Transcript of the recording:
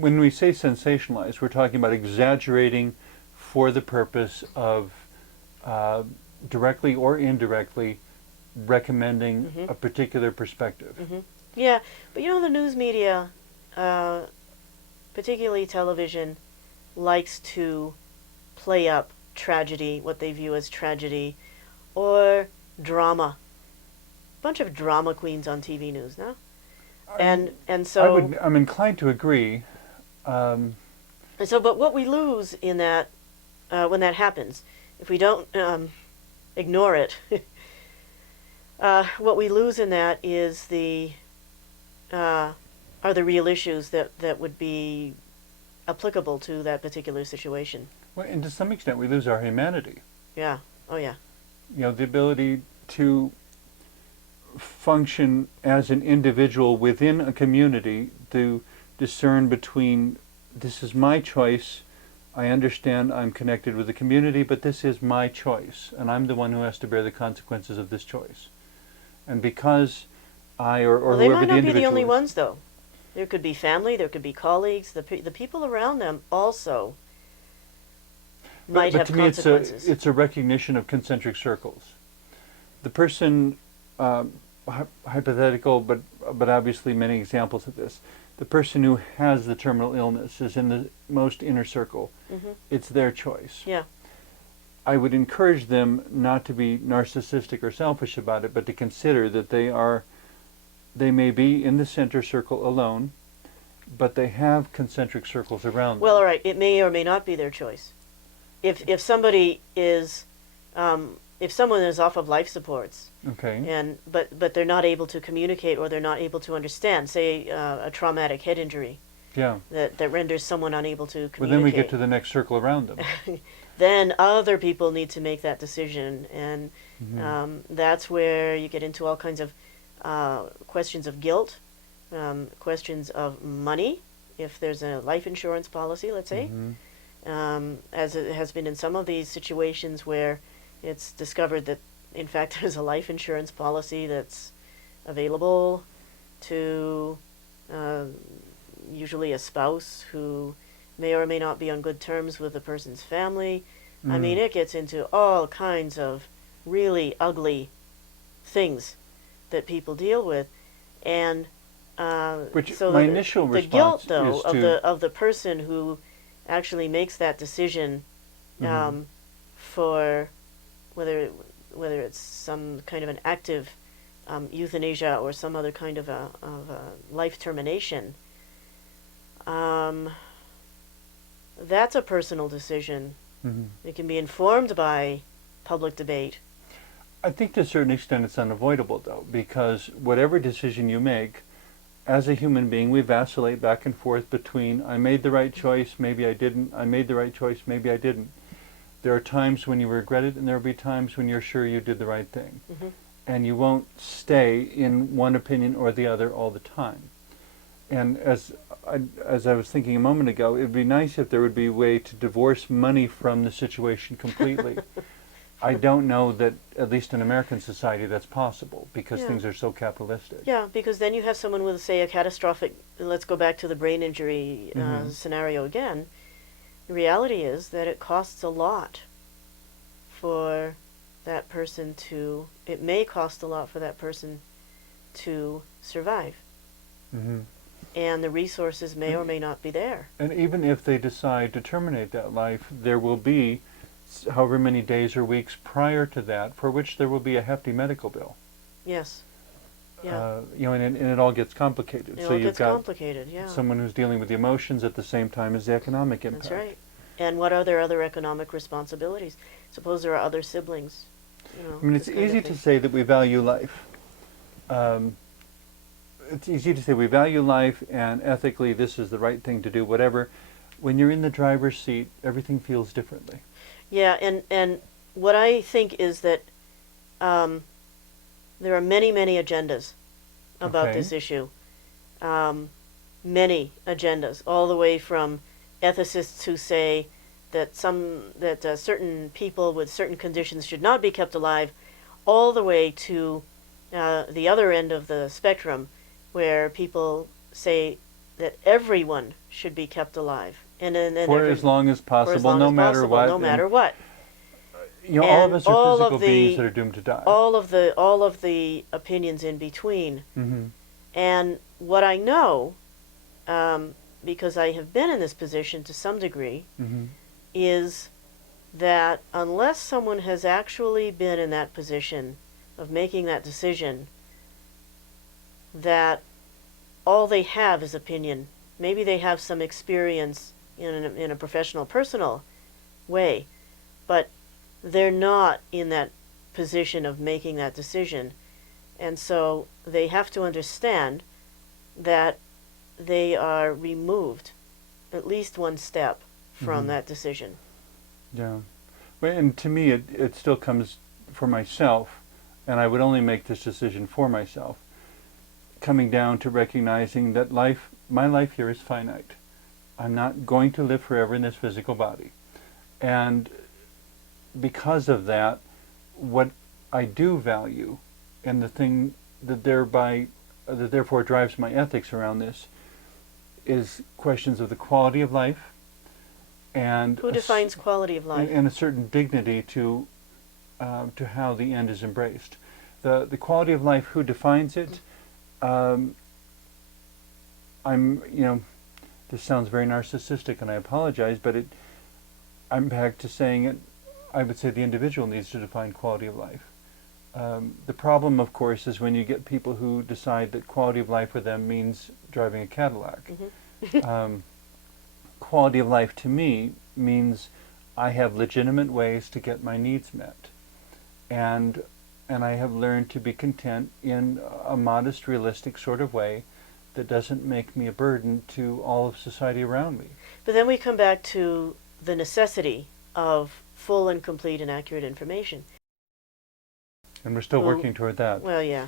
When we say sensationalize, we're talking about exaggerating for the purpose of uh, directly or indirectly recommending Mm-hmm. a particular perspective. Mm-hmm. Yeah, but the news media, uh, particularly television, likes to play up tragedy, what they view as tragedy, or drama. Bunch of drama queens on TV news now, I'm, and so I'm inclined to agree. Um, but what we lose in that when that happens, if we don't ignore it, what we lose in that is uh, are the real issues that would be applicable to that particular situation. well, and to some extent, we lose our humanity. Yeah. Oh yeah. The ability to function as an individual within a community, to discern between this is my choice. I understand I'm connected with the community, but this is my choice, and I'm the one who has to bear the consequences of this choice. And because or Well, they whoever might the not be the individual only is, ones though. There could be family. There could be colleagues. The people around them also might but have to me, consequences. it's a recognition of concentric circles. The person, hypothetical, but obviously many examples of this. The person who has the terminal illness is in the most inner circle. Mm-hmm. It's their choice. Yeah. I would encourage them not to be narcissistic or selfish about it, but to consider that they may be in the center circle alone, but they have concentric circles around them. Well, all right. It may or may not be their choice. If somebody is, if someone is off of life supports, Okay. and but they're not able to communicate or they're not able to understand, say a traumatic head injury Yeah. that renders someone unable to communicate. Well, then we get to the next circle around them. Then other people need to make that decision, and that's where you get into all kinds of questions of guilt, questions of money, if there's a life insurance policy, let's say, as it has been in some of these situations where it's discovered that, in fact, there's a life insurance policy that's available to usually a spouse who may or may not be on good terms with the person's family. I mean, it gets into all kinds of really ugly things that people deal with, and Which so my the, initial the guilt, response though, is of to the person who actually makes that decision for whether it's some kind of an active euthanasia or some other kind of a life termination. That's a personal decision. It can be informed by public debate. I think to a certain extent it's unavoidable, though, because whatever decision you make, as a human being, we vacillate back and forth between I made the right choice, maybe I didn't, I made the right choice, maybe I didn't. There are times when you regret it, and there will be times when you're sure you did the right thing. And you won't stay in one opinion or the other all the time. And as I was thinking a moment ago, it would be nice if there would be a way to divorce money from the situation completely. I don't know that, at least in American society, that's possible, because Yeah. things are so capitalistic. Yeah, because then you have someone with, say, a catastrophic, let's go back to the brain injury scenario again. The reality is that it costs a lot for that person to, it may cost a lot for that person to survive. And the resources may or may not be there. And even if they decide to terminate that life, there will be however many days or weeks prior to that for which there will be a hefty medical bill. Yes. Yeah. And it all gets complicated. It So all you've gets got complicated, yeah. someone who's dealing with the emotions at the same time as the economic impact. That's right. And what are their other economic responsibilities? Suppose there are other siblings. I mean, it's this kind of easy thing. to say that we value life. It's easy to say we value life and ethically this is the right thing to do, whatever. When you're in the driver's seat, everything feels differently. Yeah, and what I think is that there are many, many agendas about Okay. this issue. Many agendas, all the way from ethicists who say that certain people with certain conditions should not be kept alive, all the way to the other end of the spectrum, where people say that everyone should be kept alive, and For as long as for as possible, long no as matter possible, what. no matter what. You know, all of And us are physical beings that are doomed to die. all of the opinions in between. Mm-hmm. And what I know, because I have been in this position to some degree, Mm-hmm. is that unless someone has actually been in that position of making that decision, that all they have is opinion. Maybe they have some experience in a professional, personal way, but they're not in that position of making that decision. And so they have to understand that they are removed at least one step from Mm-hmm. that decision. Yeah. Well, and to me, it still comes for myself, and I would only make this decision for myself, coming down to recognizing that my life here is finite. I'm not going to live forever in this physical body. And because of that, what I do value, and the thing that therefore drives my ethics around this, is questions of the quality of life, and Who defines quality of life? and a certain dignity to how the end is embraced. The quality of life, who defines it? This sounds very narcissistic, and I apologize, but I'm back to saying it. I would say the individual needs to define quality of life. The problem, of course, is when you get people who decide that quality of life for them means driving a Cadillac. Mm-hmm. Quality of life to me means I have legitimate ways to get my needs met, and I have learned to be content in a modest, realistic sort of way that doesn't make me a burden to all of society around me. But then we come back to the necessity of full and complete and accurate information. And we're still working toward that. Well, yeah.